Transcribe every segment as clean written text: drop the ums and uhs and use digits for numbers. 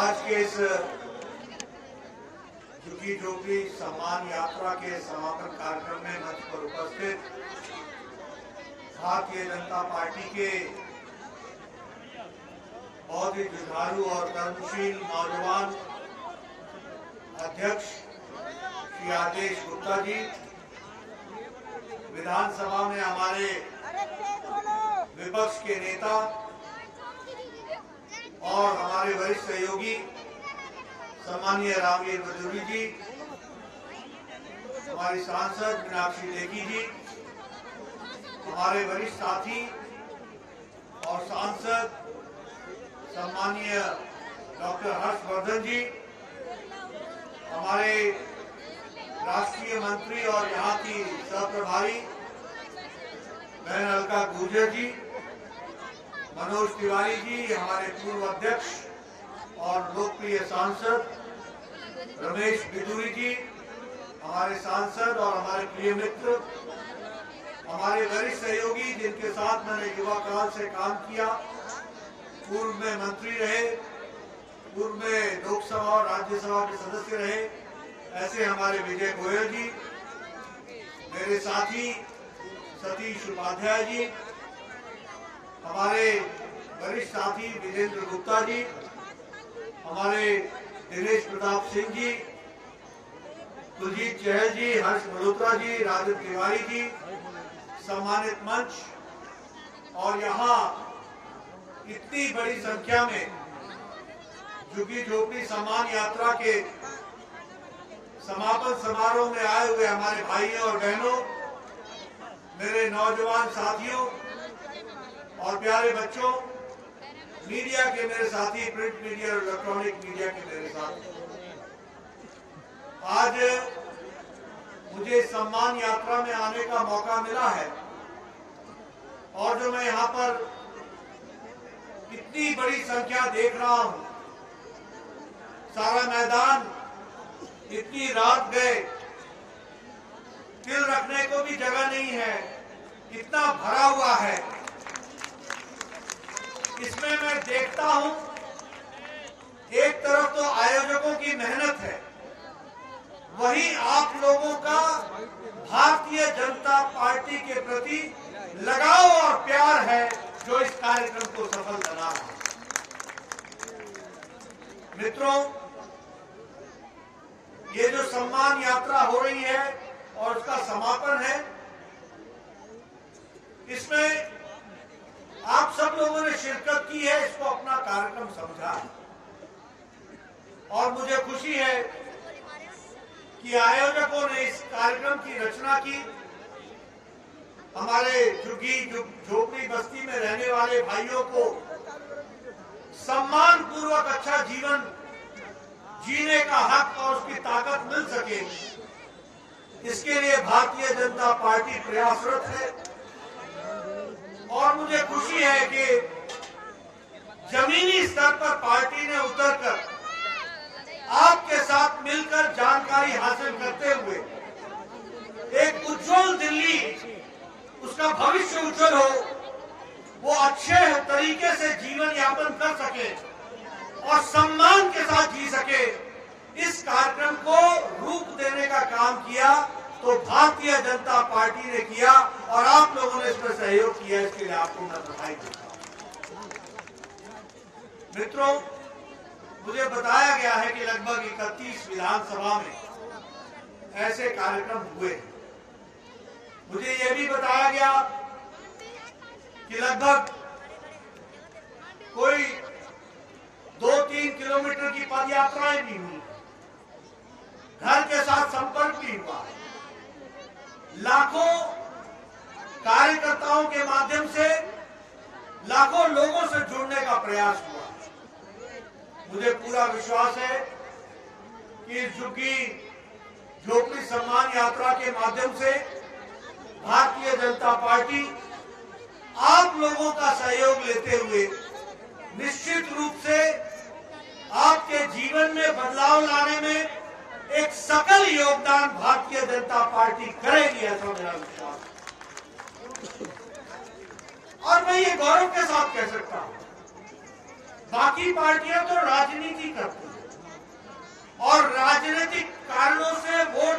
आज के इस झुग्गी झोपड़ी सम्मान यात्रा के समापन कार्यक्रम में मंच पर उपस्थित भारतीय जनता पार्टी के बहुत ही जुझारू और कर्मशील नौजवान अध्यक्ष श्री आदेश गुप्ता जी, विधानसभा में हमारे विपक्ष के नेता और हमारे वरिष्ठ सहयोगी सम्मानीय रामवीर बदूरी जी, हमारी सांसद मीनाक्षी लेखी जी, हमारे वरिष्ठ साथी और सांसद सम्मानीय डॉक्टर हर्षवर्धन जी, हमारे राष्ट्रीय मंत्री और यहाँ की सहप्रभारी बहन अलका गुर्जर जी, मनोज तिवारी जी, हमारे पूर्व अध्यक्ष और लोकप्रिय सांसद रमेश बिदूरी जी, हमारे सांसद और हमारे प्रिय मित्र, हमारे वरिष्ठ सहयोगी जिनके साथ मैंने युवा काल से काम किया, पूर्व में मंत्री रहे, पूर्व में लोकसभा और राज्यसभा के सदस्य रहे, ऐसे हमारे विजय गोयल जी, मेरे साथी सतीश उपाध्याय जी, हमारे वरिष्ठ साथी विजेंद्र गुप्ता जी, हमारे दिनेश प्रताप सिंह जी, कुलजीत चहल जी, हर्ष मल्होत्रा जी, राजन तिवारी जी, सम्मानित मंच और यहाँ इतनी बड़ी संख्या में झुग्गी झोपड़ी सम्मान यात्रा के समापन समारोह में आए हुए हमारे भाइयों और बहनों, मेरे नौजवान साथियों और प्यारे बच्चों, मीडिया के मेरे साथी, प्रिंट मीडिया और इलेक्ट्रॉनिक मीडिया के मेरे साथी, आज मुझे सम्मान यात्रा में आने का मौका मिला है और जो मैं यहाँ पर इतनी बड़ी संख्या देख रहा हूँ, सारा मैदान इतनी रात गए, तिल रखने को भी जगह नहीं है, इतना भरा हुआ है। इसमें मैं देखता हूं एक तरफ तो आयोजकों की मेहनत है, वहीं आप लोगों का भारतीय जनता पार्टी के प्रति लगाव और प्यार है जो इस कार्यक्रम को सफल बना रहा है। मित्रों, ये जो सम्मान यात्रा हो रही है और उसका समापन है, इसमें आप सब लोगों ने शिरकत की है, इसको अपना कार्यक्रम समझा है और मुझे खुशी है कि आयोजकों ने इस कार्यक्रम की रचना की। हमारे झुग्गी झोपड़ी बस्ती में रहने वाले भाइयों को सम्मान पूर्वक अच्छा जीवन जीने का हक और उसकी ताकत मिल सके, इसके लिए भारतीय जनता पार्टी प्रयासरत है और मुझे खुशी है कि जमीनी स्तर पर पार्टी ने उतरकर आपके साथ मिलकर जानकारी हासिल करते हुए एक उज्जवल दिल्ली, उसका भविष्य उज्जवल हो, वो अच्छे तरीके से जीवन यापन कर सके और सम्मान के साथ जी सके, इस कार्यक्रम को रूप देने का काम किया तो भारतीय जनता पार्टी ने किया और आप लोगों ने इसमें सहयोग किया, इसके लिए आपको मैं बधाई देता हूं। मित्रों, मुझे बताया गया है कि लगभग 31 विधानसभा में ऐसे कार्यक्रम हुए। मुझे यह भी बताया गया कि लगभग कोई 2-3 किलोमीटर की पद यात्राएं भी हुई, घर के साथ संपर्क भी हुआ, लाखों कार्यकर्ताओं के माध्यम से लाखों लोगों से जुड़ने का प्रयास हुआ। मुझे पूरा विश्वास है कि झुग्गी झोपड़ी सम्मान यात्रा के माध्यम से भारतीय जनता पार्टी आप लोगों का सहयोग लेते हुए निश्चित रूप से आपके जीवन में बदलाव लाने में एक सकल योगदान भारतीय जनता पार्टी करेगी, ऐसा मेरा विश्वास है। और मैं ये गौरव के साथ कह सकता हूं बाकी पार्टियां तो राजनीति करती हैं और राजनीतिक कारणों से वोट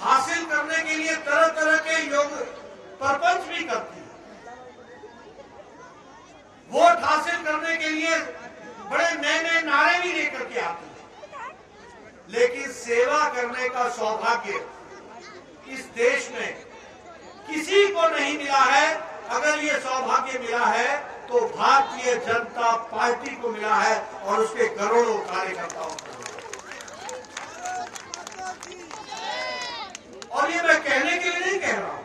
हासिल करने के लिए तरह तरह के योग प्रपंच भी करती है। वोट हासिल करने के लिए बड़े नए नए नारे भी लेकर के आती है, लेकिन सेवा करने का सौभाग्य इस देश में किसी को नहीं मिला है। अगर ये सौभाग्य मिला है तो भारतीय जनता पार्टी को मिला है और उसके करोड़ों कार्यकर्ताओं को। और ये मैं कहने के लिए नहीं कह रहा हूं,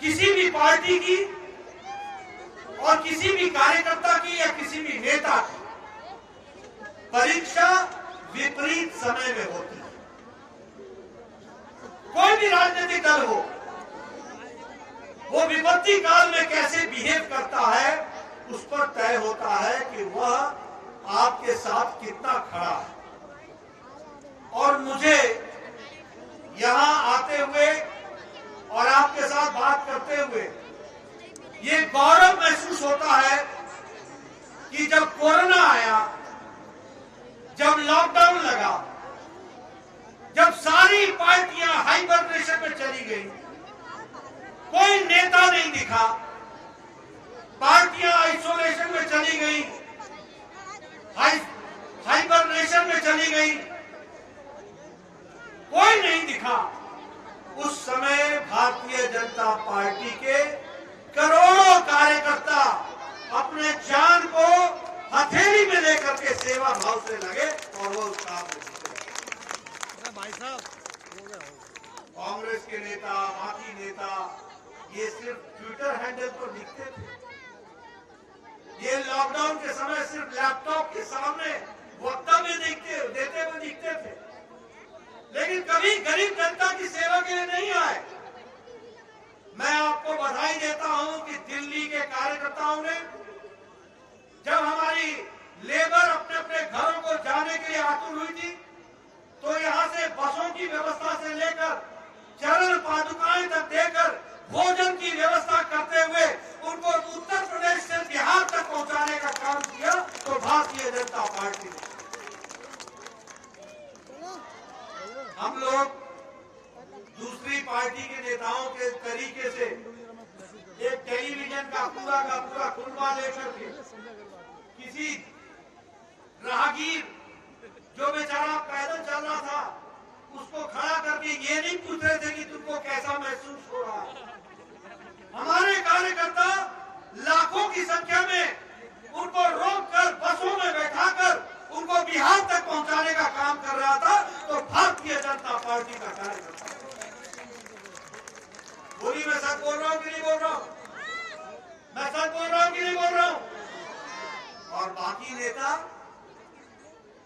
किसी भी पार्टी की और किसी भी कार्यकर्ता की या किसी भी नेता की परीक्षा विपरीत समय में होती है। कोई भी राजनीतिक दल हो, वो विपत्ति काल में कैसे बिहेव करता है उस पर तय होता है कि वह आपके साथ कितना खड़ा है। और मुझे यहां आते हुए और आपके साथ बात करते हुए ये गौरव महसूस होता है कि जब कोरोना आया, जब लॉकडाउन लगा, जब सारी पार्टियां हाइबरनेशन में चली गई, कोई नेता नहीं दिखा, पार्टियां आइसोलेशन में चली गई, हाइबरनेशन में चली गई, कोई नहीं दिखा। उस समय भारतीय जनता पार्टी के करोड़ों कार्यकर्ता अपने जान को हथेली में लेकर के सेवा भाव से लगे और वो उस काम में भाई साहब। कांग्रेस के नेता, बाकी नेता ये सिर्फ ट्विटर हैंडल पर दिखते थे, ये लॉकडाउन के समय सिर्फ लैपटॉप के सामने वक्तव्य देते हुए दिखते थे, लेकिन कभी गरीब जनता की सेवा के लिए नहीं आए। मैं आपको बधाई देता हूं कि दिल्ली के कार्यकर्ताओं ने जब हमारी लेबर अपने अपने घरों को जाने के लिए आतुर हुई थी, तो यहां से बसों की व्यवस्था से लेकर चरण पादुकाएं तक देकर भोजन की व्यवस्था करते हुए उनको उत्तर प्रदेश से बिहार तक पहुंचाने का काम किया तो भारतीय जनता पार्टी ने। हम लोग दूसरी पार्टी के नेताओं के तरीके से एक टेलीविजन का पूरा खुलवा लेकर के किसी राहगीर जो बेचारा पैदल चल रहा था उसको खड़ा करके ये नहीं पूछ रहे थे कि तुमको कैसा महसूस हो रहा है। हमारे कार्यकर्ता लाखों की संख्या में उनको रोककर बसों में बैठाकर उनको बिहार तक पहुंचाने का काम कर रहा था, तो भारतीय जनता पार्टी का कार्यकर्ता। बोली मैं सच बोल रहा हूं कि नहीं बोल रहा हूं? मैं सच बोल रहा हूं कि नहीं बोल रहा हूं? और बाकी नेता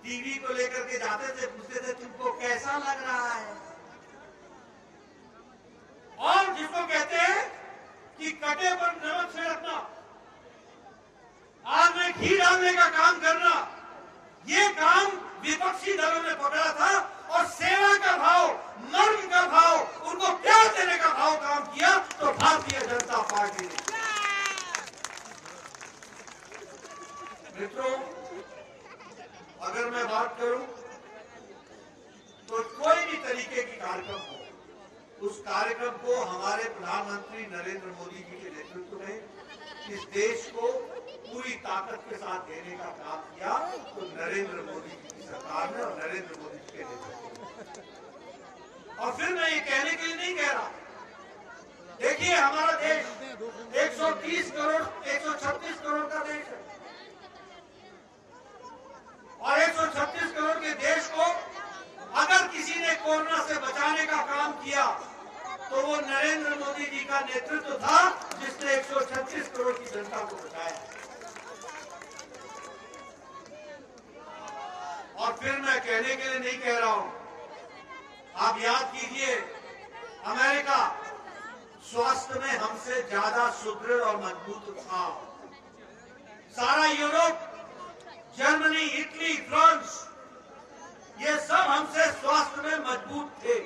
टीवी को लेकर के जाते थे, पूछते थे तुमको कैसा लग रहा है, और जिसको कहते हैं कि कटे पर नमक छिड़कना, आग में घी डालने का काम करना, ये काम विपक्षी दलों ने पकड़ा था और सेवा का भाव, मर्म का भाव, उनको प्यार देने का भाव काम किया तो भारतीय जनता पार्टी ने। मित्रों, अगर मैं बात करूं तो कोई भी तरीके की कार्यक्रम हो, उस कार्यक्रम को हमारे प्रधानमंत्री नरेंद्र मोदी जी के नेतृत्व में इस देश को पूरी ताकत के साथ देने का काम किया तो नरेंद्र मोदी जी की सरकार ने और नरेंद्र मोदी जी के नेतृत्व में। और फिर मैं ये कहने के लिए नहीं कह रहा, देखिए हमारा देश 130 करोड़ 136 करोड़ का देश है और 136 करोड़ के देश को अगर किसी ने कोरोना से बचाने का काम किया तो वो नरेंद्र मोदी जी का नेतृत्व था जिसने 136 करोड़ की जनता को बचाया। और फिर मैं कहने के लिए नहीं कह रहा हूं, आप याद कीजिए अमेरिका स्वास्थ्य में हमसे ज्यादा सुदृढ़ और मजबूत था। सारा यूरोप, जर्मनी, इटली, फ्रांस, ये सब हमसे स्वास्थ्य में मजबूत थे,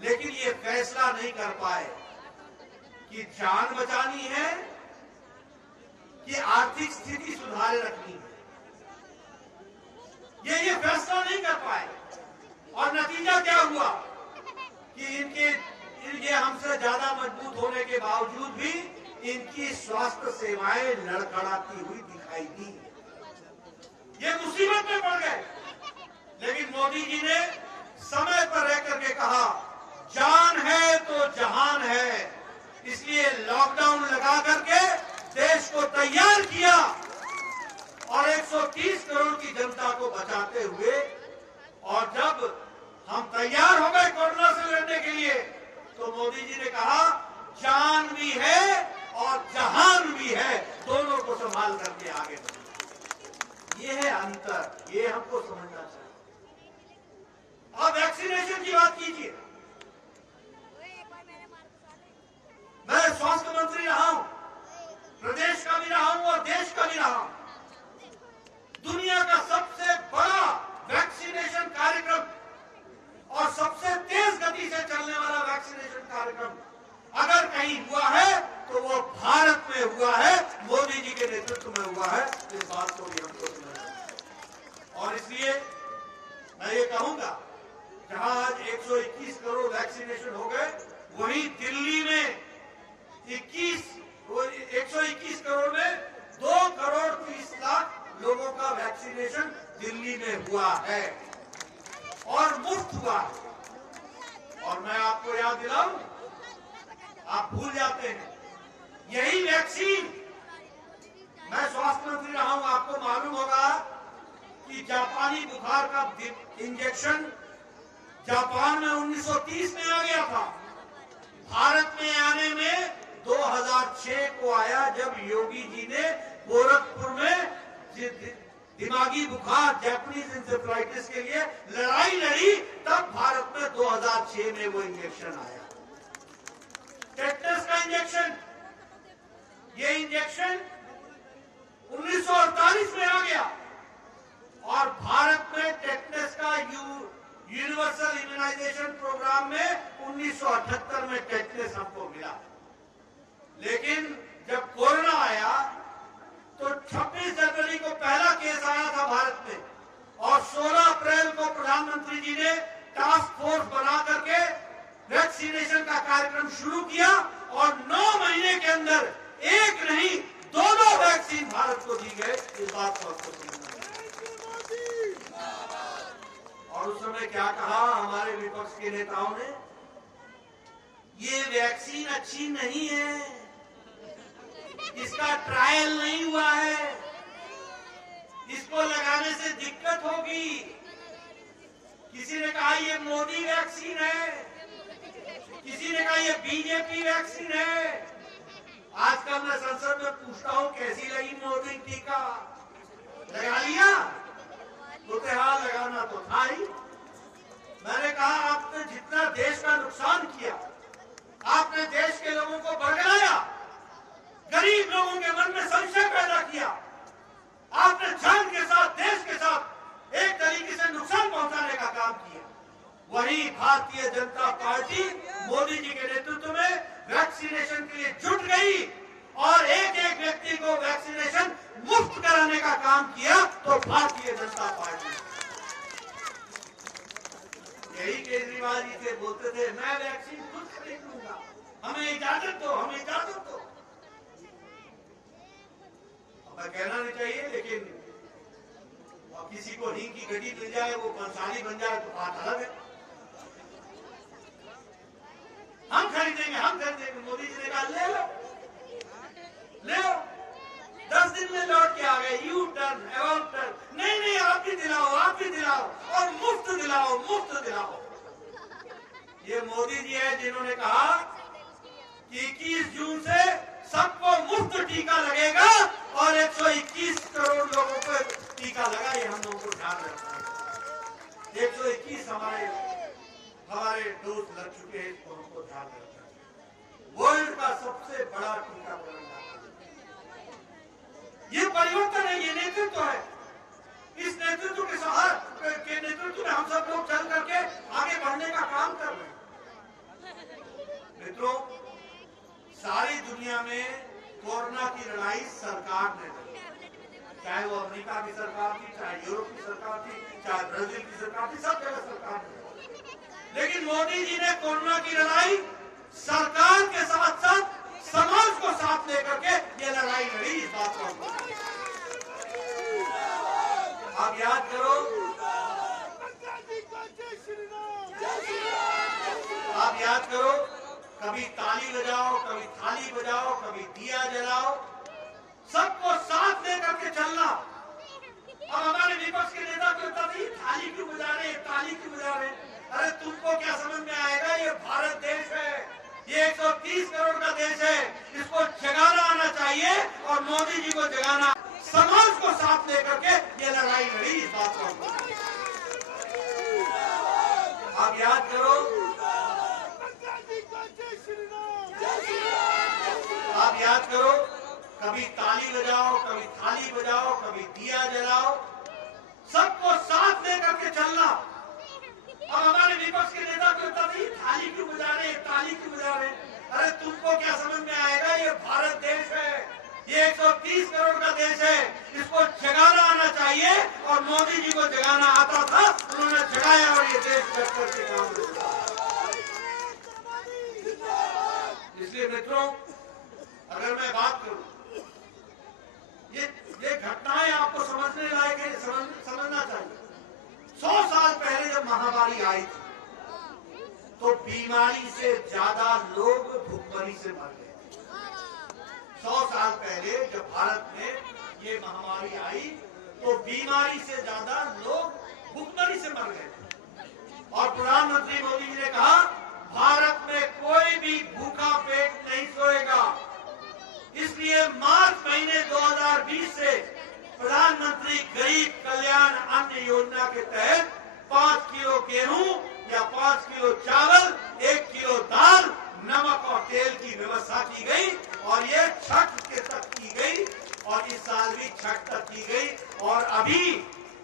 लेकिन ये फैसला नहीं कर पाए कि जान बचानी है कि आर्थिक स्थिति सुधारे रखनी है। ये फैसला नहीं कर पाए और नतीजा क्या हुआ कि इनके हमसे ज्यादा मजबूत होने के बावजूद भी इनकी स्वास्थ्य सेवाएं लड़खड़ाती हुई दिखाई दी। ये मुसीबत में पड़ गए, लेकिन मोदी जी ने समय पर रह करके कहा जान है तो जहान है, इसलिए लॉकडाउन लगा करके देश को तैयार किया और 130 करोड़ की जनता को बचाते हुए, और जब हम तैयार हो गए कोरोना से लड़ने के लिए तो मोदी जी ने कहा जान भी है और जहान भी है, दोनों को संभाल करके आगे बढ़े। ये है अंतर, ये हमको समझना चाहिए। अब वैक्सीनेशन की बात कीजिए। मैं स्वास्थ्य मंत्री रहा हूं, प्रदेश का भी रहा हूं और देश का भी रहा हूं। दुनिया का सबसे बड़ा वैक्सीनेशन कार्यक्रम और सबसे तेज गति से चलने वाला वैक्सीनेशन कार्यक्रम अगर कहीं हुआ है तो वो भारत में हुआ है, मोदी जी के नेतृत्व में हुआ है। इस बात को भी हमको समझना है और इसलिए मैं ये कहूंगा, जहां आज 121 करोड़ वैक्सीनेशन हो गए, वहीं दिल्ली में 121 करोड़ में 2 करोड़ 30 लाख लोगों का वैक्सीनेशन दिल्ली में हुआ है और मुफ्त हुआ है। और मैं आपको याद दिलाऊं, आप भूल जाते हैं, यही वैक्सीन, मैं स्वास्थ्य मंत्री रहा हूं, आपको मालूम होगा कि जापानी बुखार का इंजेक्शन जापान में 1930 में आ गया था, भारत में आने में 2006 को आया, जब योगी जी ने गोरखपुर में दिमागी बुखार जैपनीज इंसेफ्लाइटिस के लिए लड़ाई लड़ी, तब भारत में 2006 में वो इंजेक्शन आया। टेटनस का इंजेक्शन, ये इंजेक्शन 1948 में आ गया और भारत में टेटनस का यूनिवर्सल इम्यूनाइजेशन प्रोग्राम में 1978 में टेटनस हमको मिला। लेकिन जब कोरोना आया तो 26 जनवरी को पहला केस आया था भारत में और 16 अप्रैल को प्रधानमंत्री जी ने टास्क फोर्स बना करके वैक्सीनेशन का कार्यक्रम शुरू किया और 9 महीने के अंदर एक नहीं 2 वैक्सीन भारत को दी गए। इस बात को आपको समझना है। और उस समय क्या कहा हमारे विपक्ष के नेताओं ने, ये वैक्सीन अच्छी नहीं है, इसका ट्रायल नहीं हुआ है, इसको लगाने से दिक्कत होगी। किसी ने कहा ये मोदी वैक्सीन है, किसी ने कहा ये बीजेपी वैक्सीन है। आजकल मैं संसद में पूछता हूं कैसी लगी मोदी टीका, लगा लिया? बोलते हाँ लगाना तो था ही। मैंने कहा आपने जितना देश का नुकसान किया, आपने देश के लोगों को बरगलाया, गरीब लोगों के मन में संशय पैदा किया, आपने जान के साथ देश के साथ एक तरीके से नुकसान पहुंचाने का काम किया। वही भारतीय जनता पार्टी मोदी जी के नेतृत्व में वैक्सीनेशन के लिए जुट गई और एक एक व्यक्ति को वैक्सीनेशन मुफ्त कराने का काम किया। तो भारतीय जनता पार्टी, यही केजरीवाल जी से बोलते थे मैं वैक्सीन खुद खरीद लूंगा, हमें इजाजत दो, हमें इजाजत दो। मैं कहना नहीं चाहिए, लेकिन अब किसी को हींग की गड्डी मिल जाए, वो पंसाली बन जाए तो बात अलग है। हम खरीदेंगे। मोदी जी ने कहा ले लो 10 दिन में लौट के आ गए, यू टर्न अबाउट टर्न, नहीं आप भी दिलाओ और मुफ्त दिलाओ। ये मोदी जी है जिन्होंने कहा कि 21 जून से सबको मुफ्त टीका लगेगा और 121 करोड़ लोगों को टीका लगा। ये हम लोगों को ध्यान रखना है। 121 हमारे डोज लग चुके हैं, इसको हमको ध्यान रखना है। वर्ल्ड का सबसे बड़ा टीकाकरण ये परिवर्तन है, ये नेतृत्व है। इस नेतृत्व के नेतृत्व में हम सब लोग चल करके आगे बढ़ने का काम कर रहे हैं। मित्रों, सारी दुनिया में कोरोना की लड़ाई सरकार ने अमेरिका की सरकार थी, चाहे यूरोप की सरकार थी, चाहे ब्राजील की सरकार थी, सब जगह सरकार थी। लेकिन मोदी जी ने कोरोना की लड़ाई सरकार के साथ साथ समाज को साथ लेकर के ये लड़ाई लड़ी। इस बात को आप याद करो, आप याद करो, कभी ताली बजाओ, कभी थाली बजाओ, कभी दिया जलाओ, सबको साथ लेकर के चलना। अब हमारे विपक्ष के नेता कहता था थाली क्यों बजा रहे, ताली क्यों बजा रहे? अरे तुमको क्या समझ में आएगा, ये भारत देश है, ये 130 करोड़ का देश है, इसको जगाना आना चाहिए और मोदी जी को जगाना, समाज को साथ लेकर के ये लड़ाई लड़ी। इस बात को आप याद करो, आप याद करो, कभी ताली बजाओ, कभी थाली बजाओ, कभी दिया जलाओ, सबको साथ लेकर के चलना। अब हमारे विपक्ष के नेता कहता था थाली क्यों बजा रहे, ताली क्यों बजा रहे? अरे तुमको क्या समझ में आएगा, ये भारत देश है, ये 130 करोड़ का देश है, इसको जगाना आना चाहिए और मोदी जी को जगाना आता था, उन्होंने जगाया और ये देश बेहतर के काम किया। इसलिए मित्रों, अगर मैं बात करूं, ये घटनाएं आपको समझने लायक है, समझना चाहिए। 100 साल पहले जब महामारी आई थी तो बीमारी से ज्यादा लोग भूखमरी से मर गए। 100 साल पहले जब भारत में ये महामारी आई तो बीमारी से ज्यादा लोग भूखमरी से मर गए। और प्रधानमंत्री मोदी जी ने कहा भारत में कोई भी भूखा पेट नहीं सोएगा। इसलिए मार्च महीने 2020 से प्रधानमंत्री गरीब कल्याण अन्न योजना के तहत 5 किलो गेहूं या 5 किलो चावल, 1 किलो दाल, नमक और तेल की व्यवस्था की गई और ये छठ के तक की गई और इस साल भी छठ तक की गई। और अभी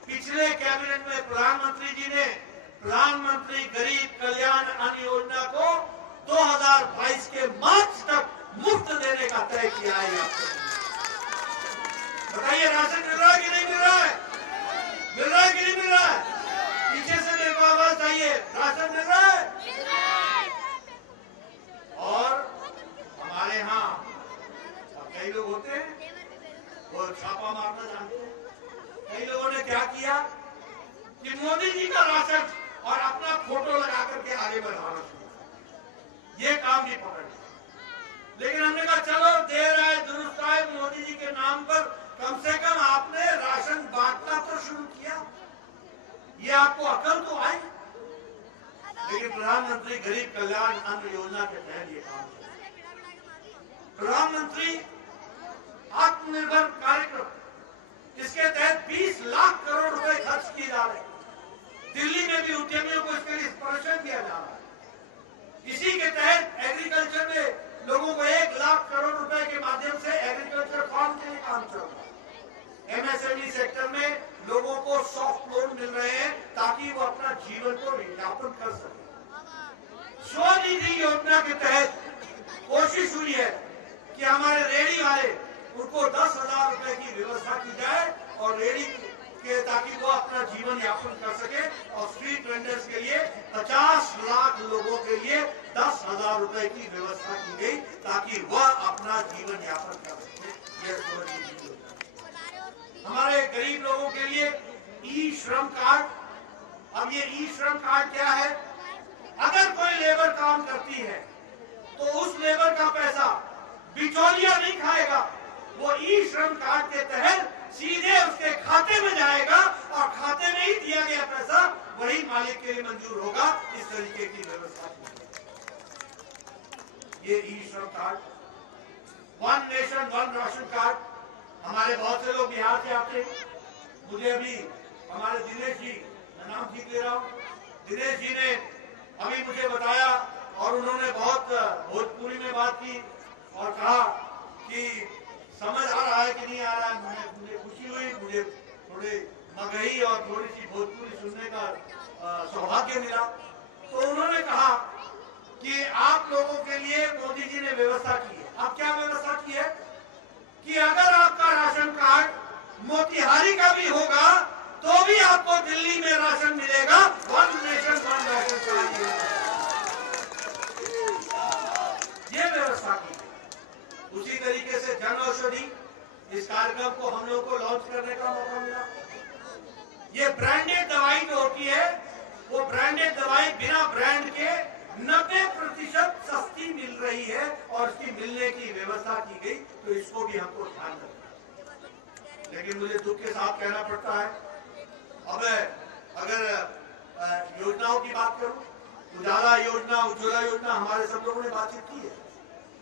पिछले कैबिनेट में प्रधानमंत्री जी ने प्रधानमंत्री गरीब कल्याण अन्न योजना को 2022 के मार्च तक मुफ्त देने का तय किया है। बताइए राशन मिल रहा है कि नहीं मिल रहा है? मिल रहा है कि नहीं मिल रहा है? पीछे से मेरे को आवाज चाहिए, राशन मिल रहा है? और हमारे यहाँ कई लोग होते हैं वो छापा मारना जानते हैं। कई लोगों ने क्या किया कि मोदी जी का राशन और अपना फोटो लगा करके आगे बढ़ाना शुरू, ये काम भी पकड़। लेकिन हमने कहा चलो देर आए दुरुस्त आए, मोदी जी के नाम पर कम से कम आपने राशन बांटना तो शुरू किया, ये आपको अकल तो आई। लेकिन प्रधानमंत्री गरीब कल्याण अन्न योजना के तहत ये काम किया। प्रधानमंत्री आत्मनिर्भर कार्यक्रम, इसके तहत 20 लाख करोड़ रुपए खर्च किए जा रहे हैं। दिल्ली में भी उद्यमियों को इसके लिए प्रशिक्षण दिया जा रहा है। इसी के तहत एग्रीकल्चर में लोगों को 1 लाख करोड़ रुपए के माध्यम से एग्रीकल्चर फार्म के लिए काम चल रहा है। एमएसएमई सेक्टर में लोगों को सॉफ्ट लोन मिल रहे हैं ताकि वो अपना जीवन को यापन कर सके। स्वनिधि योजना के तहत कोशिश हुई है कि हमारे रेडी वाले उनको 10,000 रुपए की व्यवस्था की जाए और रेडी के ताकि वो अपना जीवन यापन कर सके। और स्ट्रीट वेंडर्स के लिए 50 लाख लोगों के लिए 10,000 रुपए की व्यवस्था की गई ताकि वह अपना जीवन यापन कर सके। ये स्वनिधि योजना। हमारे गरीब लोगों के लिए ई श्रम कार्ड। अब ये ई श्रम कार्ड क्या है? अगर कोई लेबर काम करती है तो उस लेबर का पैसा बिचौलिया नहीं खाएगा, वो ई श्रम कार्ड के तहत सीधे उसके खाते में जाएगा और खाते में ही दिया गया पैसा वही मालिक के लिए मंजूर होगा। इस तरीके की व्यवस्था ये ई श्रम card, one nation one ration card. हमारे बहुत से लोग बिहार से आते हैं। मुझे अभी हमारे दिनेश जी, मैं नाम ठीक ले रहा हूँ, दिनेश जी ने अभी मुझे बताया और उन्होंने बहुत भोजपुरी में बात की और कहा कि समझ आ रहा है कि नहीं आ रहा है। मुझे खुशी हुई, मुझे थोड़े मगही और थोड़ी सी भोजपुरी सुनने का सौभाग्य मिला। तो उन्होंने कहा कि आप लोगों के लिए मोदी जी ने व्यवस्था की है। अब क्या व्यवस्था की है कि अगर आपका राशन कार्ड मोतिहारी का भी होगा तो भी आपको दिल्ली में राशन मिलेगा। One nation one ration card ये व्यवस्था की गई। उसी तरीके से जन औषधि इस कार्यक्रम को हम लोग को लॉन्च करने का मौका मिला। ये ब्रांडेड दवाई जो होती है वो ब्रांडेड दवाई बिना ब्रांड के 90% सस्ती मिल रही है और इसकी मिलने की व्यवस्था की गई, तो इसको भी हमको ध्यान रखना है। लेकिन मुझे दुख के साथ कहना पड़ता है, अब अगर योजनाओं की बात करूं, उजाला योजना, उज्ज्वला योजना हमारे सब लोगों ने बातचीत की है।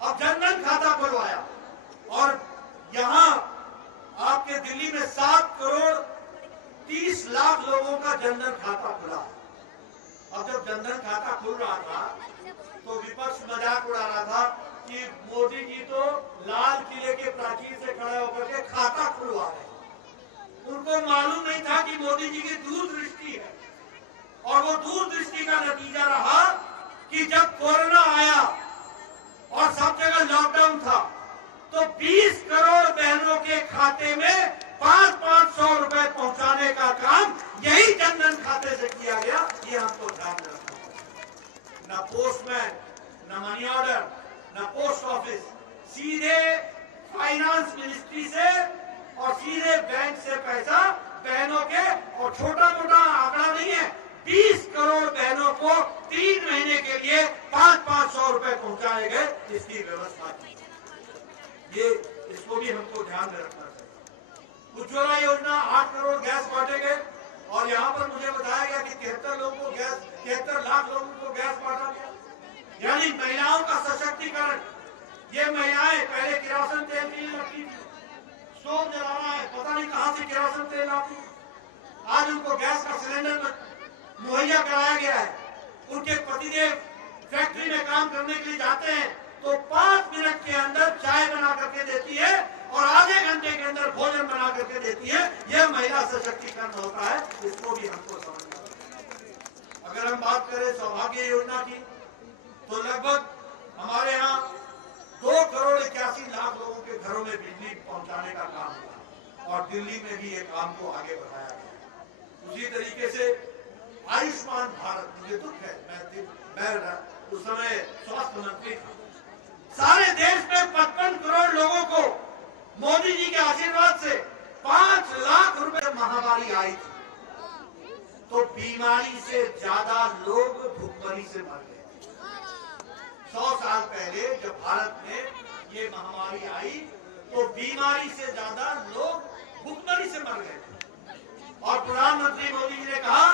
अब जनधन खाता खुलवाया और यहाँ आपके दिल्ली में 7 करोड़ 30 लाख लोगों का जनधन खाता खुला। अब जब जनधन खाता खुल रहा था तो विपक्ष मजाक उड़ा रहा था कि मोदी जी तो लाल किले के प्राचीर से खड़े होकर के खाता खुलवा रहे। उनको मालूम नहीं था कि मोदी जी की दूरदृष्टि है और वो दूरदृष्टि का नतीजा रहा कि जब कोरोना आया और सब जगह लॉकडाउन था तो 20 करोड़ बहनों के खाते में 500 रुपए पहुंचाने का काम यही जनधन खाते से किया गया। ये हमको ध्यान रखना है। न पोस्टमैन, न मनी ऑर्डर, न पोस्ट ऑफिस, सीधे फाइनेंस मिनिस्ट्री से और सीधे बैंक से पैसा बहनों के, और छोटा मोटा आंकड़ा नहीं है, 20 करोड़ बहनों को 3 महीने के लिए 500 रुपए पहुंचाए गए। इसकी व्यवस्था की, ये इसको भी हमको ध्यान में रखना चाहिए। उज्ज्वला योजना 8 करोड़ गैस बांटे गए और यहाँ पर मुझे बताया गया कि 73 लाख लोगों को गैस बांटा गया। यानी महिलाओं का सशक्तिकरण। ये महिलाएं पहले किरोसिन तेल के लिए लगती थी, स्टोव जलाना है, पता नहीं कहां से किरोसिन तेल आती, आज उनको गैस का सिलेंडर मुहैया कराया गया है। उनके पतिदेव फैक्ट्री में काम करने के लिए जाते हैं तो 5 मिनट के अंदर चाय बना करके देती है और आधे घंटे के अंदर भोजन बना करके देती है। यह महिला सशक्तिकरण होता है, इसको भी हमको समझना है। अगर हम बात करें सौभाग्य योजना की तो लगभग हमारे यहाँ 2 करोड़ 81 लाख लोगों के घरों में बिजली पहुंचाने का काम हुआ और दिल्ली में भी ये काम को आगे बढ़ाया गया। उसी तरीके से आयुष्मान भारत, मुझे दुख है, मैं उस समय स्वास्थ्य मंत्री था, सारे देश में 55 करोड़ लोगों को मोदी जी के आशीर्वाद से 5 लाख रुपए महामारी आई थी तो बीमारी से ज्यादा लोग भुखमरी से मर गए। 100 साल पहले जब भारत में ये महामारी आई तो बीमारी से ज्यादा लोग भुखमरी से मर गए और प्रधानमंत्री मोदी जी ने कहा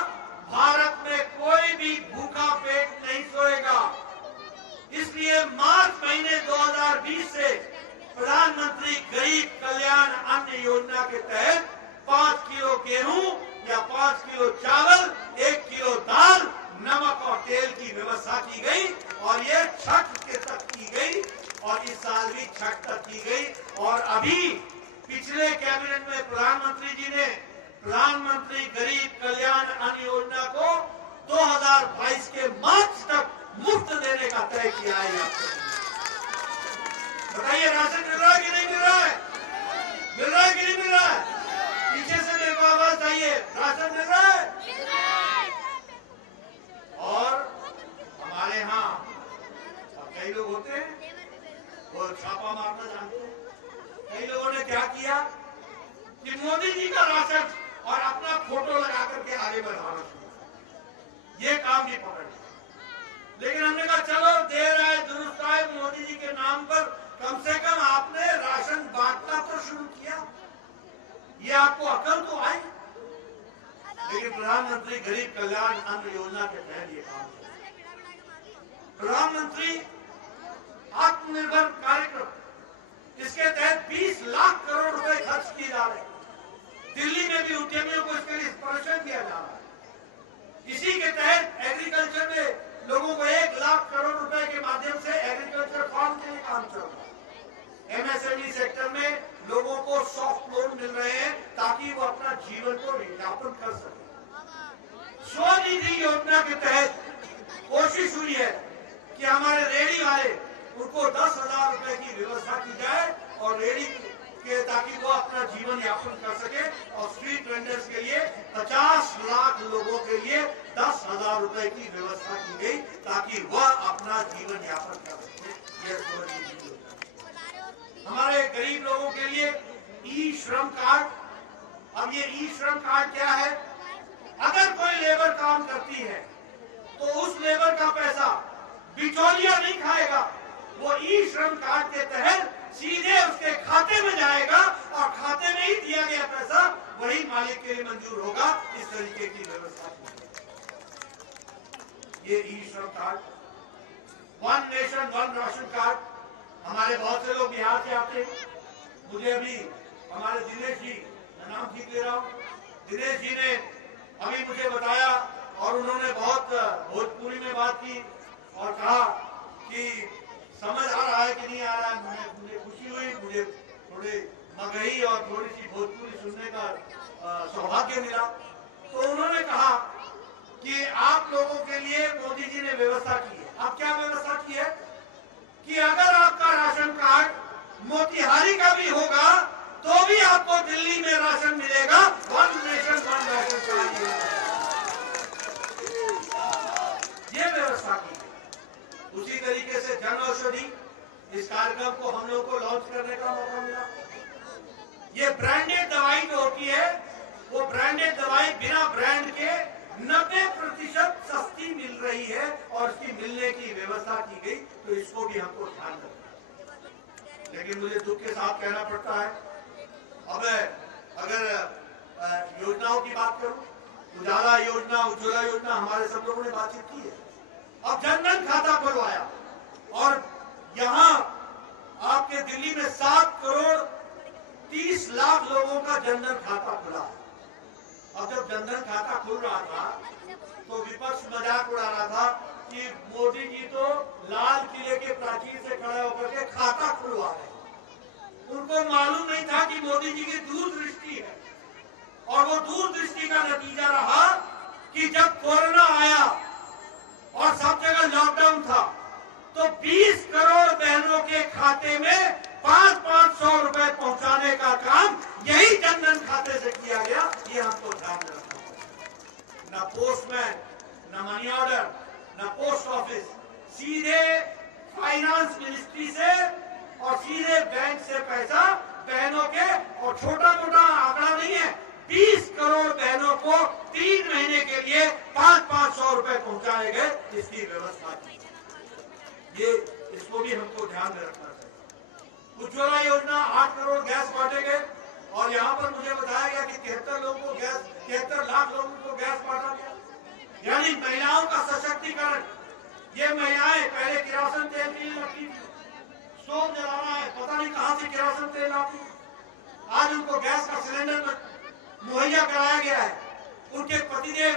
भारत में कोई भी भूखा पेट नहीं सोएगा। इसलिए मार्च महीने 2020 से प्रधानमंत्री गरीब कल्याण अन्न योजना के तहत 5 किलो गेहूं या 5 किलो चावल, 1 किलो दाल, नमक और तेल की व्यवस्था की गई और ये छठ के तक की गई और इस साल भी छठ तक की गई। और अभी पिछले कैबिनेट में प्रधानमंत्री जी ने प्रधानमंत्री गरीब कल्याण अन्न योजना को 2022 के मार्च तक मुफ्त देने का तय किया है। बताइए राशन मिल रहा है कि नहीं मिल रहा है? मिल रहा है कि नहीं मिल रहा है? पीछे से मेरे को आवाज आइए, राशन मिल रहा है? और हमारे यहाँ कई लोग होते हैं वो छापा मारना जानते हैं। कई लोगों ने क्या किया कि मोदी जी का राशन और अपना फोटो लगा करके आगे बढ़ाना शुरू, ये काम भी पकड़ लिया। लेकिन हमने कहा चलो देर आए दुरुस्त आए, मोदी जी के नाम पर कम से कम आपने राशन बांटना तो शुरू किया, ये आपको अकल तो आई। लेकिन प्रधानमंत्री गरीब कल्याण अन्न योजना के तहत ये काम किया। प्रधानमंत्री आत्मनिर्भर कार्यक्रम, इसके तहत 20 लाख करोड़ रुपए खर्च किए जा रहे हैं। दिल्ली में भी उद्यमियों को इसके लिए प्रशिक्षण दिया जा रहा है। इसी के तहत एग्रीकल्चर में लोगों को 1 लाख करोड़ रुपए के माध्यम से एग्रीकल्चर फार्म के लिए काम चल रहा है। एमएसएमई सेक्टर में लोगों को सॉफ्ट लोन मिल रहे हैं ताकि वो अपना जीवन को यापन कर सके। स्वनिधि योजना के तहत कोशिश हुई है कि हमारे रेडी वाले उनको 10,000 रुपए की व्यवस्था की जाए और रेडी कि ताकि वो अपना जीवन यापन कर सके। और स्ट्रीट वेंडर्स के लिए 50 लाख लोगों के लिए 10,000 रुपए की व्यवस्था की गई ताकि वह अपना जीवन यापन कर सके। यह स्वनिधि योजना। हमारे गरीब लोगों के लिए ई श्रम कार्ड। अब ये ई श्रम कार्ड क्या है? अगर कोई लेबर काम करती है तो उस लेबर का पैसा बिचौलिया नहीं खाएगा, वो ई श्रम कार्ड के तहत सीधे उसके खाते में जाएगा और खाते में ही दिया गया पैसा वही मालिक के लिए मंजूर होगा। इस तरीके की व्यवस्था ये ई श्रम card. One nation one ration card. हमारे बहुत से लोग बिहार से आते हैं। मुझे अभी हमारे दिनेश जी, मैं नाम ठीक ले रहा हूँ, दिनेश जी ने अभी मुझे बताया और उन्होंने बहुत भोजपुरी में बात की और कहा कि समझ आ रहा है कि नहीं आ रहा है। मुझे खुशी हुई, मुझे थोड़े मगही और थोड़ी सी भोजपुरी सुनने का सौभाग्य मिला। तो उन्होंने कहा कि आप लोगों के लिए मोदी जी ने व्यवस्था की है। आप क्या व्यवस्था की है कि अगर आपका राशन कार्ड मोतिहारी का भी होगा तो भी आपको दिल्ली में राशन मिलेगा। One nation one ration card ये व्यवस्था की है। उसी तरीके से जन औषधि, इस कार्यक्रम को हम लोग को लॉन्च करने का मौका मिला। ये ब्रांडेड दवाई जो होती है वो ब्रांडेड दवाई बिना ब्रांड के 90% सस्ती मिल रही है और इसकी मिलने की व्यवस्था की गई। तो इसको भी हमको ध्यान रखना है। लेकिन मुझे दुख के साथ कहना पड़ता है, अब अगर योजनाओं की बात करूं, उजाला योजना, उज्ज्वला योजना, हमारे सब लोगों ने बातचीत की है। अब जनधन खाता खुलवाया और यहाँ आपके दिल्ली में 7 करोड़ 30 लाख लोगों का जनधन खाता खुला है। अब जब जनधन खाता खुल रहा था तो विपक्ष मजाक उड़ा रहा था कि मोदी जी तो लाल किले के प्राचीर से खड़े होकर के खाता खुलवा रहे हैं। उनको मालूम नहीं था कि मोदी जी की दूरदृष्टि है और वो दूरदृष्टि का नतीजा रहा कि जब कोरोना आया और सब जगह लॉकडाउन था तो 20 करोड़ बहनों के खाते में 500 रुपए पहुंचाने का काम यही जनधन खाते से किया गया। ये हमको ध्यान रखना है। न पोस्टमैन, न मनी ऑर्डर, न पोस्ट ऑफिस, सीधे फाइनेंस मिनिस्ट्री से और सीधे बैंक से पैसा बहनों के, और छोटा मोटा आंकड़ा नहीं है, 20 करोड़ बहनों को 3 महीने के लिए 500 रुपए पहुंचाए गए। इसकी व्यवस्था की ये, इसको भी हमको ध्यान में रखना चाहिए। उज्ज्वला योजना 8 करोड़ गैस बांटे गए और यहाँ पर मुझे बताया गया कि 73 लोगों को गैस, 73 लाख लोगों को गैस बांटा गया। यानी महिलाओं का सशक्तिकरण। ये महिलाएं पहले किरोसिन तेल के लिए लगती थी, स्टोव जलाना है, पता नहीं कहां से किरोसिन तेल आती, आज उनको गैस का सिलेंडर मुहैया कराया गया है। उनके पतिदेव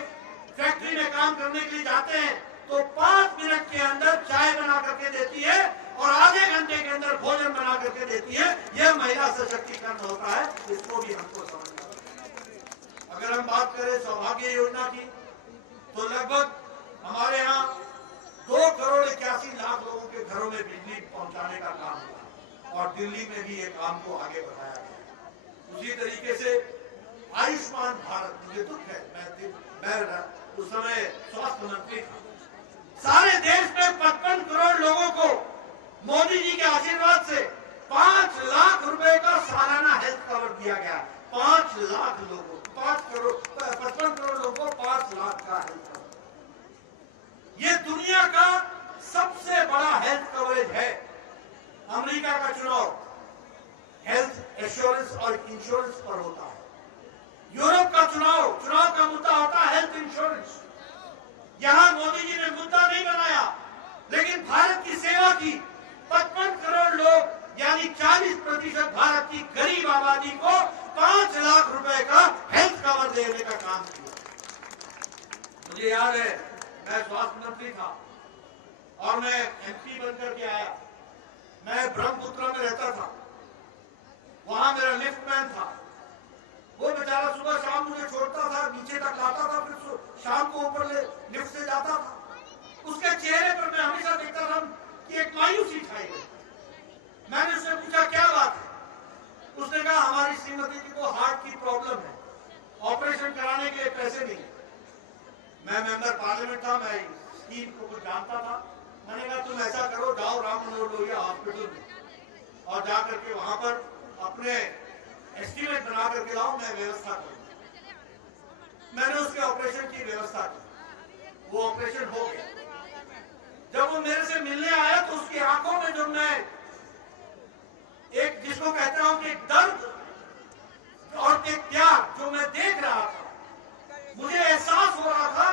फैक्ट्री में काम करने के लिए जाते हैं तो 5 मिनट के अंदर चाय बना करके देती है और आधे घंटे के अंदर भोजन बना करके देती है। यह महिला सशक्तिकरण होता है। इसको भी हमको समझना है। अगर हम बात करें सौभाग्य योजना की तो लगभग हमारे यहाँ 2 करोड़ 81 लाख लोगों के घरों में बिजली पहुंचाने का काम हुआ और दिल्ली में भी ये काम को आगे बढ़ाया गया। उसी तरीके से आयुष्मान भारत, मुझे दुख है, मैं उस समय स्वास्थ्य मंत्री था, सारे देश में 55 करोड़ लोगों को मोदी जी के आशीर्वाद से 5 लाख रुपए का सालाना हेल्थ कवर दिया गया। 5 लाख लोगों, 55 करोड़ लोगों को 5 लाख का हेल्थ कवर। ये दुनिया का सबसे बड़ा हेल्थ कवरेज है। अमेरिका का चुनाव हेल्थ एश्योरेंस और इंश्योरेंस पर होता है। यूरोप का चुनाव का मुद्दा होता है हेल्थ इंश्योरेंस। यहां मोदी जी ने मुद्दा नहीं बनाया, लेकिन भारत की सेवा की। 55 करोड़ लोग यानी 40% भारत की गरीब आबादी को 5 लाख रुपए का हेल्थ कवर देने का काम किया। मुझे याद है, मैं स्वास्थ्य मंत्री था और मैं एमपी बनकर के आया। मैं ब्रह्मपुत्र में रहता था, वहां मेरा लिफ्टमैन था। वो बेचारा सुबह शाम मुझे छोड़ता था, नीचे तक लाता था, फिर शाम को ऊपर लिफ्ट से जाता था। उसके चेहरे पर मैं हमेशा देखता था कि एक मायूसी छाई गई। मैंने उससे पूछा क्या बात है? उसने कहा पैसे नहीं। मैं मेंबर पार्लियामेंट था, मैं स्कीम को कुछ जानता था। मैंने कहा तुम ऐसा करो, जाओ राम मनोहर लोहिया हॉस्पिटल में और जा करके वहां पर अपने एस्टीमेट बना करके लाओ, मैं व्यवस्था करूं। मैंने उसके ऑपरेशन की व्यवस्था की, वो ऑपरेशन हो गया। जब वो मेरे से मिलने आया तो उसकी आंखों में जो मैं एक जिसको कहता हूं कि दर्द और एक त्याग जो मैं देख रहा था, मुझे एहसास हो रहा था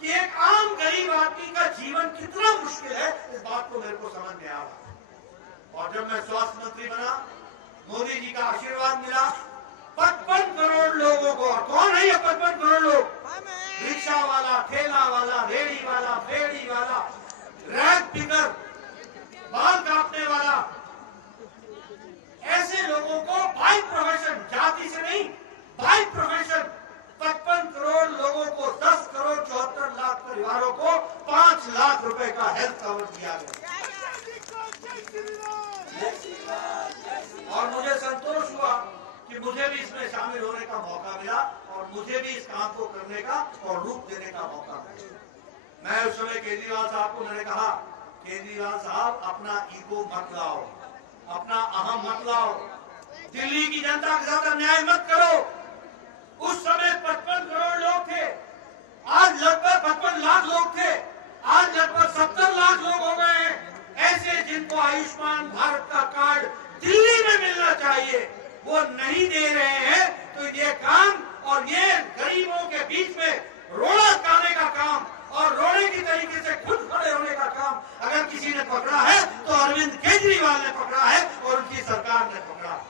कि एक आम गरीब आदमी का जीवन कितना मुश्किल है। इस बात को मेरे को समझ में आ रहा। और जब मैं स्वास्थ्य मंत्री बना, मोदी जी का आशीर्वाद मिला, 55 करोड़ लोगों को, कौन है ये 55 करोड़ लोग? रिक्शा वाला, ठेला वाला, रेहड़ी वाला, फेड़ी वाला, रैक पिकर, बाल काटने वाला, ऐसे लोगों को बाय प्रोफेशन, जाति से नहीं, बाय प्रोफेशन 55 करोड़ लोगों को, 10 करोड़ 74 लाख परिवारों को 5 लाख रुपए का हेल्थ कवर दिया गया। और मुझे संतोष हुआ कि मुझे भी इसमें शामिल होने का मौका मिला और मुझे भी इस काम को करने का और रूप देने का मौका मिला। मैं उस समय केजरीवाल साहब को मैंने कहा, केजरीवाल साहब अपना ईगो मत लाओ, अपना अहम मत लाओ, दिल्ली की जनता के साथ अन्याय मत करो। उस समय 55 करोड़ लोग थे, आज लगभग 55 लाख लोग थे, आज लगभग 70 लाख लोग हो गए हैं ऐसे जिनको आयुष्मान भारत का कार्ड दिल्ली में मिलना चाहिए, वो नहीं दे रहे हैं। तो ये काम और ये गरीबों के बीच में रोड़ा काटने का काम और रोड़े की तरीके से खुद खड़े होने का काम अगर किसी ने पकड़ा है तो अरविंद केजरीवाल ने पकड़ा है और उनकी सरकार ने पकड़ा है।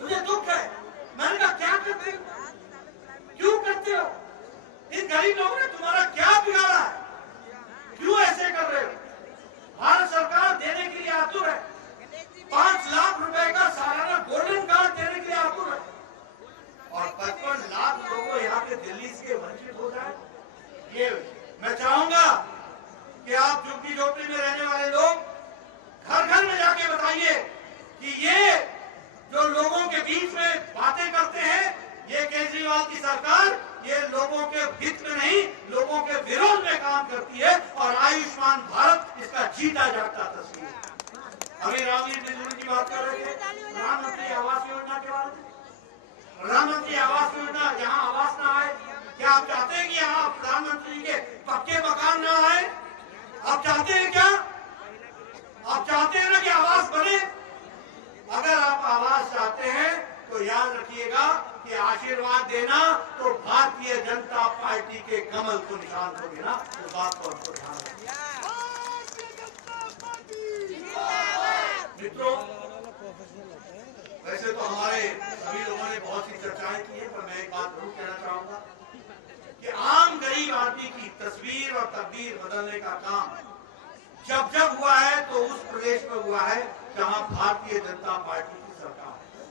मुझे दुख है। मैंने कहा क्या करते हो, क्यों करते हो? इन गरीब लोगों ने तुम्हारा क्या बिगाड़ा है, क्यों ऐसे कर रहे हो? भारत सरकार देने के लिए आतुर है, 5 लाख रुपए का सालाना गोल्डन कार्ड देने के लिए आतुर है और 55 लाख लोगों यहाँ के दिल्ली से वंचित हो जाए। ये मैं चाहूंगा कि आप झुग्गी झोपड़ी में रहने वाले लोग घर घर में जाके बताइए कि ये जो लोगों के बीच में बातें करते हैं, ये केजरीवाल की सरकार ये लोगों के हित में नहीं, लोगों के विरोध में काम करती है और आयुष्मान भारत इसका जीता जागता तस्वीर। अभी रामवीर मिजुरी जी बात कर रहे थे प्रधानमंत्री आवास योजना के बारे में। प्रधानमंत्री आवास योजना, यहाँ आवास ना आए, क्या आप चाहते हैं कि यहाँ प्रधानमंत्री के पक्के मकान ना आए? आप चाहते हैं क्या? आप चाहते हैं ना कि आवास बने? अगर आप आवास चाहते हैं तो याद रखिएगा कि आशीर्वाद देना तो भारतीय जनता पार्टी के कमल को निशान को देना, उस बात को हमको ध्यान रखिए। मित्रों, वैसे तो हमारे सभी लोगों ने बहुत सी चर्चाएं की है, पर मैं एक बात जरूर कहना चाहूंगा कि आम गरीब आदमी की तस्वीर और तकदीर बदलने का काम जब जब हुआ है तो उस प्रदेश में हुआ है जहां भारतीय जनता पार्टी की सरकार है,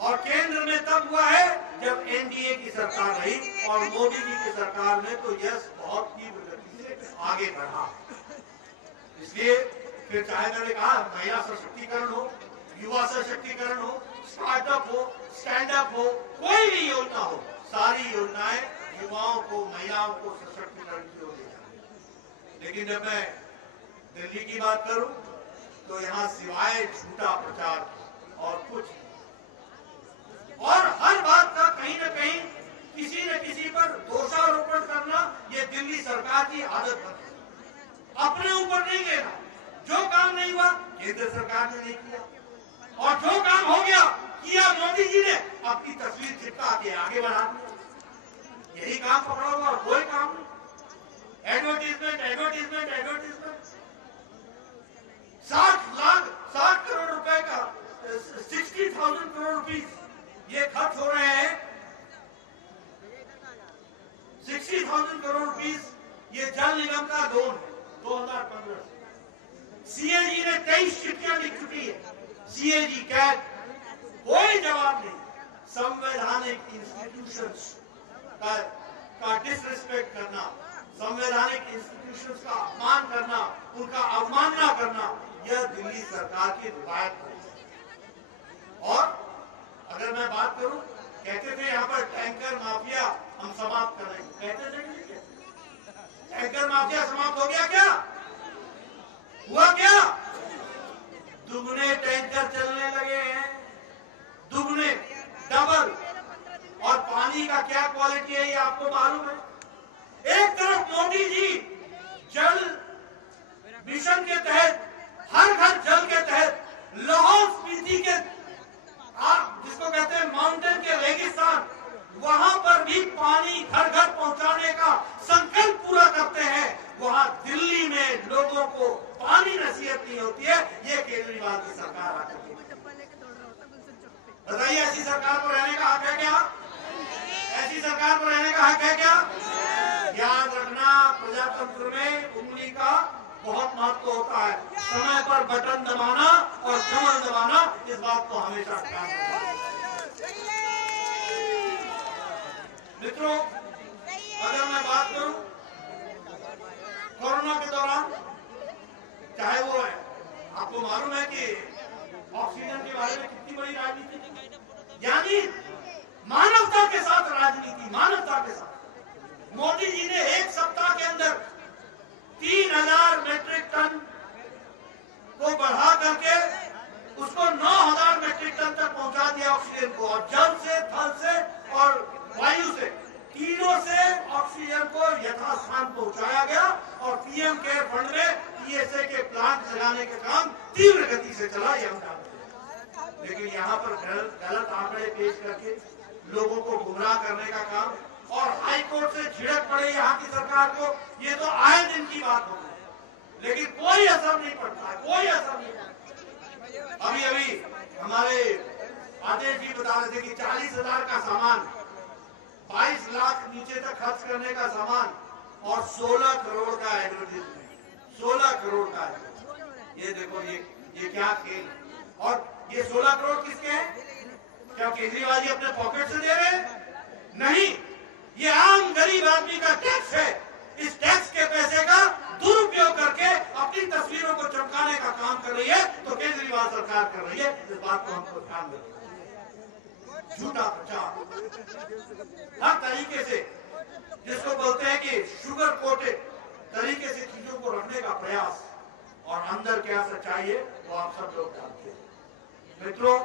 और केंद्र में तब हुआ है जब एनडीए की सरकार रही और मोदी जी की सरकार में तो यश बहुत तीव्र गति से आगे बढ़ा। इसलिए फिर चाहे मैंने कहा महिला सशक्तिकरण हो, युवा सशक्तिकरण हो, स्टार्टअप हो, स्टैंड अप हो, कोई भी योजना हो, सारी योजनाएं युवाओं को, महिलाओं को सशक्तिकरण की ओर ले जाती है। लेकिन जब मैं दिल्ली की बात करूं तो यहाँ सिवाय झूठा प्रचार और कुछ, और हर बात का कहीं न कहीं किसी न किसी पर दोषारोपण करना ये दिल्ली सरकार की आदत बन गई। अपने ऊपर नहीं लेना, जो काम नहीं हुआ केंद्र सरकार ने नहीं किया और जो काम हो गया किया मोदी जी ने, अपनी तस्वीर चिपका के आगे बढ़ा दिया। यही काम पकड़ा हुआ और कोई काम नहीं। Advertisement advertisement advertisement. 60 करोड़ रुपए का 60,000 करोड़ रुपीस ये खर्च हो रहे हैं। 60,000 करोड़ रुपीस ये जल निगम का लोन है 2015 से। सीएजी ने 23 चिट्ठियां लिख चुकी है। सीएजी कैग कोई जवाब नहीं। संवैधानिक इंस्टीट्यूशंस का डिसरिस्पेक्ट करना, संवैधानिक इंस्टीट्यूशंस का अपमान करना, उनका अवमानना करना, यह दिल्ली सरकार की रिवायत है। और अगर मैं बात करूं, कहते थे यहाँ पर टैंकर माफिया हम समाप्त कर देंगे। कहते थे कि क्या टैंकर माफिया समाप्त हो गया? क्या हुआ? क्या दुगने टैंकर चलने लगे हैं, दुगने, डबल। और पानी का क्या क्वालिटी है ये आपको मालूम है। एक तरफ मोदी जी जल मिशन के तहत, हर घर जल के तहत, लाहौल स्पीति के जिसको कहते हैं माउंटेन के रेगिस्तान, वहां पर भी पानी घर घर पहुंचाने का संकल्प पूरा करते हैं। वहां दिल्ली में लोगों को पानी नसीहत नहीं होती है। ये केजरीवाल की सरकार आकर बताइए, ऐसी सरकार को रहने का हक है क्या? ऐसी सरकार को रहने का हक है क्या? याद रखना, प्रजातंत्र में उंगली का बहुत महत्व होता है। समय पर बटन दबाना और कमर दबाना, इस बात को हमेशा ख्याल रखना। मित्रों, अगर मैं बात करूं कोरोना के दौरान, चाहे वो है, आपको मालूम है कि ऑक्सीजन के बारे में कितनी बड़ी राजनीति थी, यानी मानवता के साथ राजनीति, मानवता के साथ। मोदी जी ने एक सप्ताह के अंदर 3000 मेट्रिक टन को बढ़ा करके उसको 9000 मेट्रिक टन तक पहुंचा दिया ऑक्सीजन को। और जल से, थल से और वायु से, तीनों से ऑक्सीजन को यथास्थान पहुंचाया गया। और पीएम केयर फंड में पीएसए के प्लांट लगाने का काम तीव्र गति से चला, ये हम जानते हैं। लेकिन यहाँ पर गलत आंकड़े पेश करके लोगों को गुमराह करने का काम, और हाई कोर्ट से झिड़क पड़े यहाँ की सरकार को, ये तो आए दिन की बात होती है, लेकिन कोई असर नहीं पड़ता है, कोई असर नहीं पड़ता। अभी अभी हमारे आदेश जी बता रहे थे कि 40,000 का सामान, 22 लाख नीचे तक खर्च करने का सामान और 16 करोड़ का एडवर्टीजमेंट, 16 करोड़ का। ये देखो, ये क्या खेल। और ये 16 करोड़ किसके हैं? क्या केजरीवाल जी अपने पॉकेट से दे रहे हैं? नहीं, ये आम गरीब आदमी का टैक्स है। इस टैक्स के पैसे का दुरुपयोग करके अपनी तस्वीरों को चमकाने का काम कर रही है, तो केजरीवाल सरकार कर रही है। इस बात को हमको ध्यान रखना। झूठा प्रचार हर तरीके से, जिसको बोलते हैं कि शुगर कोटेड तरीके से चीजों को रखने का प्रयास, और अंदर क्या सच्चाई है वो आप सब लोग जानते हैं। मित्रों,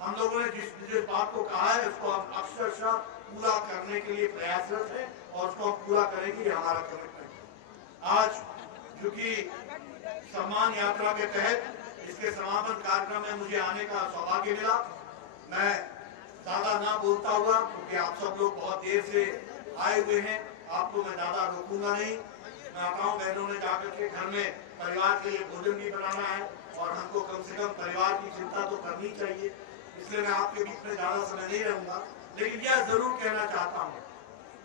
हम लोगों ने जिस बात को कहा है उसको हम अक्षरशः पूरा करने के लिए प्रयासरत है, और उसको हम पूरा करेंगे, हमारा कमिटमेंट है। आज चूंकि सम्मान यात्रा के तहत इसके समापन कार्यक्रम में मुझे आने का सौभाग्य मिला, मैं ज्यादा ना बोलता हुआ, क्योंकि आप सब लोग बहुत देर से आए हुए हैं, आपको मैं ज्यादा रोकूंगा नहीं। मैं माताओं बहनों ने जाकर के घर में परिवार के लिए भोजन भी बनाना है, और हमको कम से कम परिवार की चिंता तो करनी चाहिए, इसलिए मैं आपके बीच में ज्यादा समय नहीं रहूंगा। लेकिन यह जरूर कहना चाहता हूं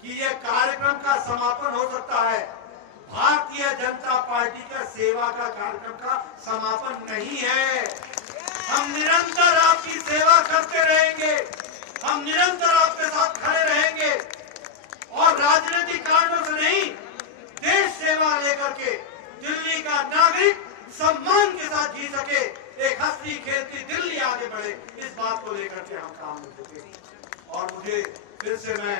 कि यह कार्यक्रम का समापन हो सकता है, भारतीय जनता पार्टी का सेवा का कार्यक्रम का समापन नहीं है। हम निरंतर आपकी सेवा करते रहेंगे, हम निरंतर आपके साथ खड़े रहेंगे, और राजनीतिक कारणों से नहीं, देश सेवा लेकर के दिल्ली का नागरिक सम्मान के साथ जी सके, एक हंसती खेलती दिल्ली आगे बढ़े, इस बात को लेकर के हम काम में जुटे। और मुझे फिर से मैं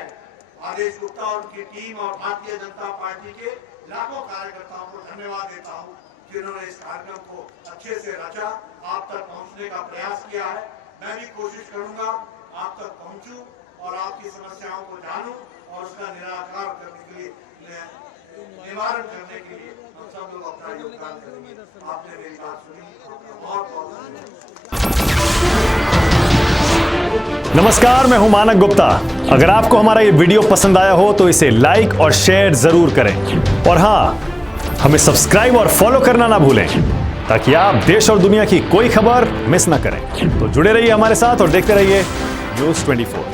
आदेश गुप्ता और उनकी टीम और भारतीय जनता पार्टी के लाखों कार्यकर्ताओं को धन्यवाद देता हूं, जिन्होंने इस कार्यक्रम को अच्छे से रचा, आप तक पहुंचने का प्रयास किया है। मैं भी कोशिश करूंगा आप तक पहुंचूं और आपकी समस्याओं को जानूं, और उसका निराकरण करने के लिए, निवारण करने के लिए हम सब लोग अपना योगदान करेंगे। आपने मेरी बात सुनी, बहुत बहुत धन्यवाद। नमस्कार, मैं हूं मानक गुप्ता। अगर आपको हमारा ये वीडियो पसंद आया हो तो इसे लाइक और शेयर जरूर करें, और हाँ, हमें सब्सक्राइब और फॉलो करना ना भूलें, ताकि आप देश और दुनिया की कोई खबर मिस ना करें। तो जुड़े रहिए हमारे साथ और देखते रहिए न्यूज़ 24।